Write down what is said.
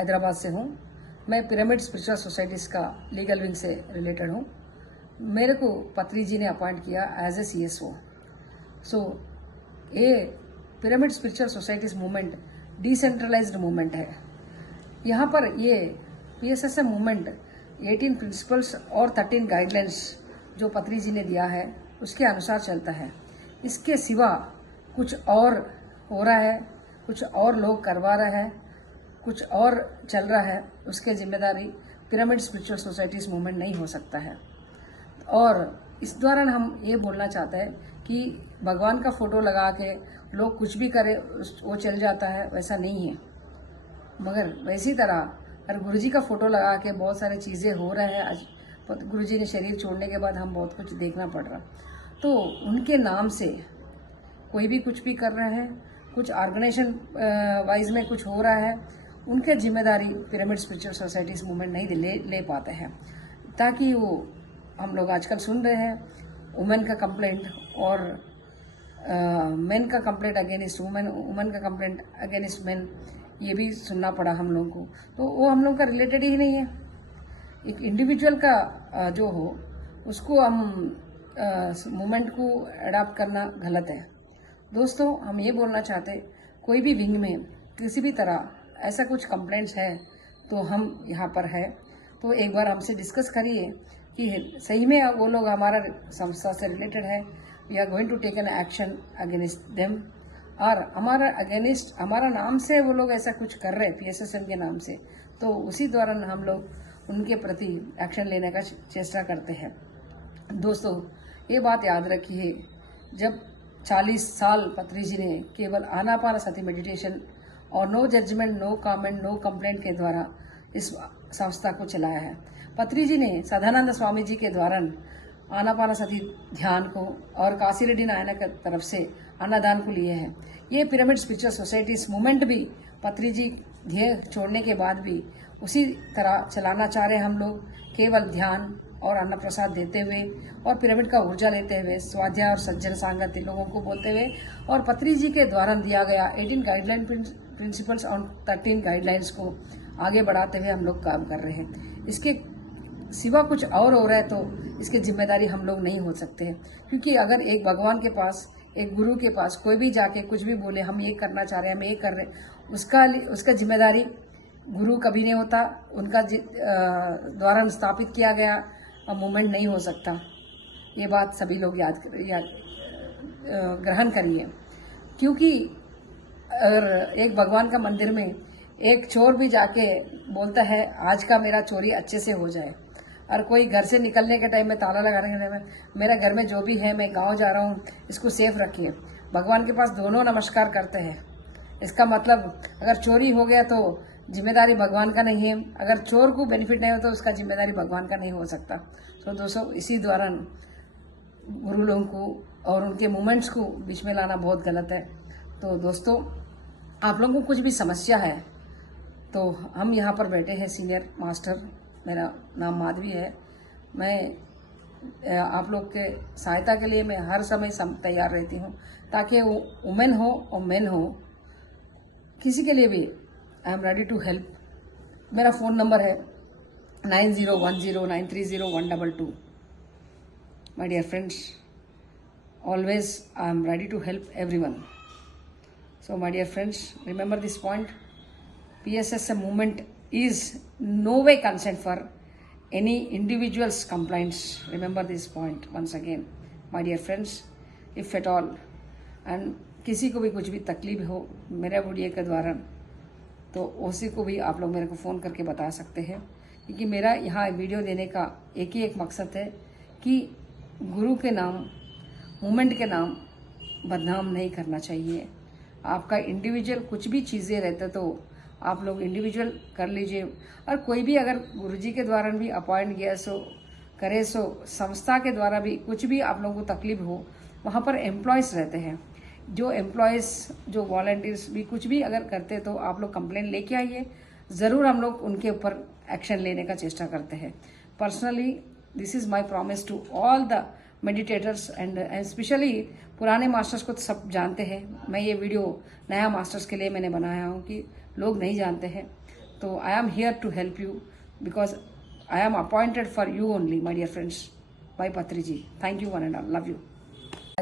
हैदराबाद से हूँ। मैं पिरामिड स्पिरिचुअल सोसाइटीज़ का लीगल विंग से रिलेटेड हूँ। मेरे को पत्री जी ने अपॉइंट किया एज ए CSO। सो ये pyramid spiritual societies movement decentralized movement है। यहाँ पर ये PSSM मूवमेंट 18 प्रिंसिपल्स और 13 गाइडलाइंस जो पत्री जी ने दिया है उसके अनुसार चलता है। इसके सिवा कुछ और हो रहा है, कुछ और लोग करवा रहे हैं, कुछ और चल रहा है, उसके जिम्मेदारी पिरामिड स्पिरिचुअल सोसाइटीज़ मूवमेंट नहीं हो सकता है। और इस दौरान हम ये बोलना चाहते हैं कि भगवान का फोटो लगा के लोग कुछ भी करे वो चल जाता है, वैसा नहीं है। मगर वैसी तरह अगर गुरुजी का फोटो लगा के बहुत सारी चीज़ें हो रहे हैं। आज गुरुजी ने शरीर छोड़ने के बाद हम बहुत कुछ देखना पड़ रहा, तो उनके नाम से कोई भी कुछ भी कर रहे हैं, कुछ ऑर्गेनाइजेशन वाइज में कुछ हो रहा है, उनके जिम्मेदारी पिरामिड स्पिरिचुअल सोसाइटीज़ मूवमेंट नहीं ले पाते हैं। ताकि वो हम लोग आजकल सुन रहे हैं वुमेन का कंप्लेंट और मेन का कंप्लेंट अगेंस्ट वुमेन, वुमेन का कंप्लेंट अगेंस्ट मेन, ये भी सुनना पड़ा हम लोगों को। तो वो हम लोग का रिलेटेड ही नहीं है। एक इंडिविजुअल का जो हो उसको हम मूवमेंट को अडॉप्ट करना गलत है। दोस्तों, हम ये बोलना चाहते, कोई भी विंग में किसी भी तरह ऐसा कुछ कंप्लेंट्स है तो हम यहाँ पर है, तो एक बार हमसे डिस्कस करिए कि सही में वो लोग हमारा संस्था से रिलेटेड है। We are going to take an action against them. और हमारा अगेंस्ट हमारा नाम से वो लोग ऐसा कुछ कर रहे हैं PSSM के नाम से, तो उसी दौरान हम लोग उनके प्रति एक्शन लेने का चेष्टा करते हैं। दोस्तों, ये बात याद रखिए, जब 40 साल पत्री जी ने केवल आनापानसति मेडिटेशन और no judgement, no comment, no complaint के द्वारा इस संस्था को चलाया है। पत्री जी ने सदानंद स्वामी जी के द्वारा आनापानसति ध्यान को और काशी रेड्डी नायक की तरफ से अन्नदान को लिए हैं। ये पिरामिड स्पिरिचुअल सोसाइटीज मूवमेंट भी पत्री जी ध्येय छोड़ने के बाद भी उसी तरह चलाना चाह रहे हैं। हम लोग केवल ध्यान और अन्न प्रसाद देते हुए और पिरामिड का ऊर्जा लेते हुए, स्वाध्याय और सज्जन सांगति लोगों को बोलते हुए और पत्री जी के द्वारा दिया गया 18 गाइडलाइन प्रिंसिपल्स और 13 गाइडलाइंस को आगे बढ़ाते हुए हम लोग काम कर रहे हैं। इसके सिवा कुछ और हो रहा है तो इसकी जिम्मेदारी हम लोग नहीं हो सकते हैं। क्योंकि अगर एक भगवान के पास, एक गुरु के पास कोई भी जाके कुछ भी बोले, हम ये करना चाह रहे हैं, हम ये कर रहे हैं, उसका जिम्मेदारी गुरु कभी नहीं होता। उनका द्वारा स्थापित किया गया मूवमेंट नहीं हो सकता। ये बात सभी लोग याद ग्रहण करिए। क्योंकि अगर एक भगवान का मंदिर में एक चोर भी जाके बोलता है आज का मेरा चोरी अच्छे से हो जाए, और कोई घर से निकलने के टाइम में ताला लगाने के टाइम में मेरा घर में जो भी है, मैं गांव जा रहा हूँ, इसको सेफ रखिए, भगवान के पास दोनों नमस्कार करते हैं। इसका मतलब अगर चोरी हो गया तो जिम्मेदारी भगवान का नहीं है, अगर चोर को बेनिफिट नहीं हो तो उसका जिम्मेदारी भगवान का नहीं हो सकता। तो दोस्तों, इसी दौरान गुरु लोगों को और उनके मूवमेंट्स को बीच में लाना बहुत गलत है। तो दोस्तों, आप लोगों को कुछ भी समस्या है तो हम यहाँ पर बैठे हैं, सीनियर मास्टर, मेरा नाम माधवी है। मैं आप लोग के सहायता के लिए मैं हर समय तैयार रहती हूँ, ताकि वो वुमेन हो और मेन हो, किसी के लिए भी I am ready to help. मेरा फ़ोन नंबर है 9010930122। My dear friends, always I am ready to help everyone. So my dear friends, remember this point. PSSM movement is no way consent for any individual's complaints. Remember this point once again, my dear friends. If at all and किसी को भी कुछ भी तकलीफ हो मेरे video के द्वारा, तो उसी को भी आप लोग मेरे को फ़ोन करके बता सकते हैं। क्योंकि मेरा यहाँ वीडियो देने का एक ही एक मकसद है कि गुरु के नाम, मूवमेंट के नाम बदनाम नहीं करना चाहिए। आपका इंडिविजुअल कुछ भी चीज़ें रहते तो आप लोग इंडिविजुअल कर लीजिए। और कोई भी अगर गुरुजी के द्वारा भी अपॉइंट किया सो करे, सो संस्था के द्वारा भी कुछ भी आप लोगों को तकलीफ हो, वहाँ पर एम्प्लॉयज़ रहते हैं, जो एम्प्लॉयज़, जो वॉलंटियर्स भी कुछ भी अगर करते तो आप लोग कंप्लेंट लेके आइए, ज़रूर हम लोग उनके ऊपर एक्शन लेने का चेष्टा करते हैं। Personally this is my promise to all the meditators and specially पुराने मास्टर्स को तो सब जानते हैं। मैं ये वीडियो नया मास्टर्स के लिए मैंने बनाया हूँ कि लोग नहीं जानते हैं। So I am here to help you because I am appointed for you only, my dear friends. Bye, Patriji. Thank you, one and all. Love you.